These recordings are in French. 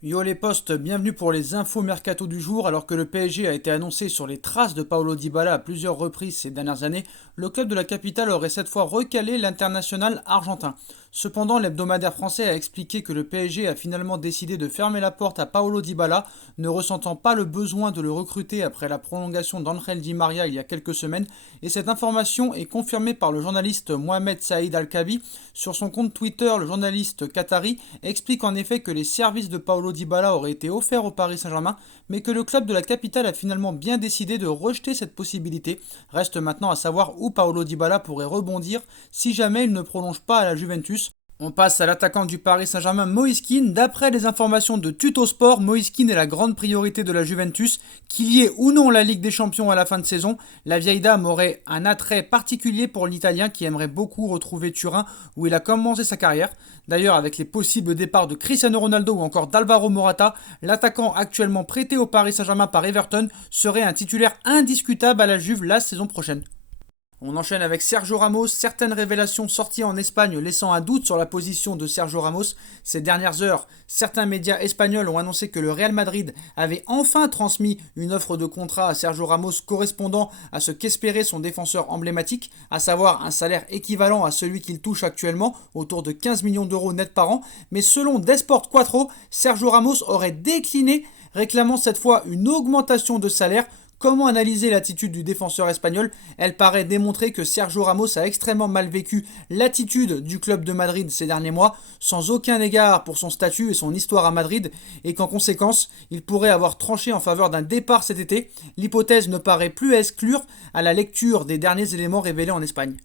Yo les postes, bienvenue pour les infos mercato du jour. Alors que le PSG a été annoncé sur les traces de Paulo Dybala à plusieurs reprises ces dernières années, le club de la capitale aurait cette fois recalé l'international argentin. Cependant, l'hebdomadaire français a expliqué que le PSG a finalement décidé de fermer la porte à Paulo Dybala, ne ressentant pas le besoin de le recruter après la prolongation d'Angel Di Maria il y a quelques semaines. Et cette information est confirmée par le journaliste Mohamed Saïd Al-Kabi. Sur son compte Twitter, le journaliste qatari explique en effet que les services de Paulo Dybala auraient été offerts au Paris Saint-Germain, mais que le club de la capitale a finalement bien décidé de rejeter cette possibilité. Reste maintenant à savoir où Paulo Dybala pourrait rebondir si jamais il ne prolonge pas à la Juventus. On passe à l'attaquant du Paris Saint-Germain, Moïse Kean. D'après les informations de Tutosport, Moïse Kean est la grande priorité de la Juventus. Qu'il y ait ou non la Ligue des Champions à la fin de saison, la vieille dame aurait un attrait particulier pour l'Italien qui aimerait beaucoup retrouver Turin où il a commencé sa carrière. D'ailleurs, avec les possibles départs de Cristiano Ronaldo ou encore d'Alvaro Morata, l'attaquant actuellement prêté au Paris Saint-Germain par Everton serait un titulaire indiscutable à la Juve la saison prochaine. On enchaîne avec Sergio Ramos, certaines révélations sorties en Espagne laissant un doute sur la position de Sergio Ramos. Ces dernières heures, certains médias espagnols ont annoncé que le Real Madrid avait enfin transmis une offre de contrat à Sergio Ramos correspondant à ce qu'espérait son défenseur emblématique, à savoir un salaire équivalent à celui qu'il touche actuellement, autour de 15 millions d'euros net par an. Mais selon Desport Quattro, Sergio Ramos aurait décliné, réclamant cette fois une augmentation de salaire. Comment analyser l'attitude du défenseur espagnol? Elle paraît démontrer que Sergio Ramos a extrêmement mal vécu l'attitude du club de Madrid ces derniers mois, sans aucun égard pour son statut et son histoire à Madrid, et qu'en conséquence, il pourrait avoir tranché en faveur d'un départ cet été. L'hypothèse ne paraît plus à exclure à la lecture des derniers éléments révélés en Espagne.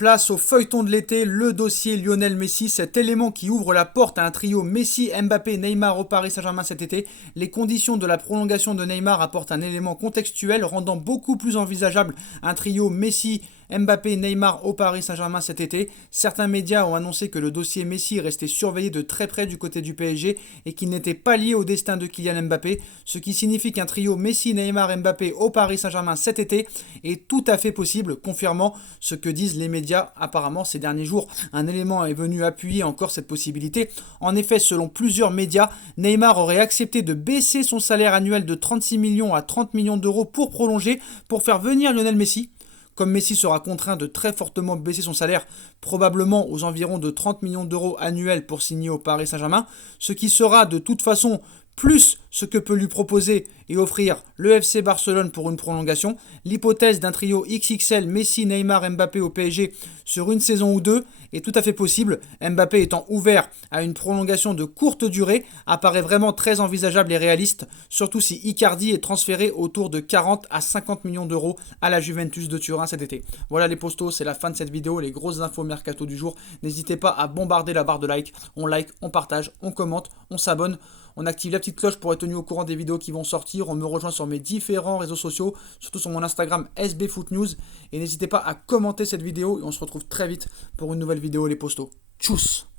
Place au feuilleton de l'été, le dossier Lionel Messi, cet élément qui ouvre la porte à un trio Messi, Mbappé, Neymar au Paris Saint-Germain cet été. Les conditions de la prolongation de Neymar apportent un élément contextuel rendant beaucoup plus envisageable un trio Messi, Mbappé, Neymar au Paris Saint-Germain cet été. Certains médias ont annoncé que le dossier Messi restait surveillé de très près du côté du PSG et qu'il n'était pas lié au destin de Kylian Mbappé, ce qui signifie qu'un trio Messi, Neymar, Mbappé au Paris Saint-Germain cet été est tout à fait possible, confirmant ce que disent les médias apparemment ces derniers jours. Un élément est venu appuyer encore cette possibilité. En effet, selon plusieurs médias, Neymar aurait accepté de baisser son salaire annuel de 36 millions à 30 millions d'euros pour prolonger, pour faire venir Lionel Messi. Comme Messi sera contraint de très fortement baisser son salaire, probablement aux environs de 30 millions d'euros annuels pour signer au Paris Saint-Germain, ce qui sera de toute façon plus ce que peut lui proposer et offrir le FC Barcelone pour une prolongation, l'hypothèse d'un trio XXL Messi, Neymar, Mbappé au PSG sur une saison ou deux est tout à fait possible. Mbappé étant ouvert à une prolongation de courte durée apparaît vraiment très envisageable et réaliste, surtout si Icardi est transféré autour de 40 à 50 millions d'euros à la Juventus de Turin cet été. Voilà les postos, c'est la fin de cette vidéo, les grosses infos mercato du jour. N'hésitez pas à bombarder la barre de like, on partage, on commente, on s'abonne. On active la petite cloche pour être tenu au courant des vidéos qui vont sortir. On me rejoint sur mes différents réseaux sociaux, surtout sur mon Instagram SBFootNews. Et n'hésitez pas à commenter cette vidéo et on se retrouve très vite pour une nouvelle vidéo les postos. Tchuss!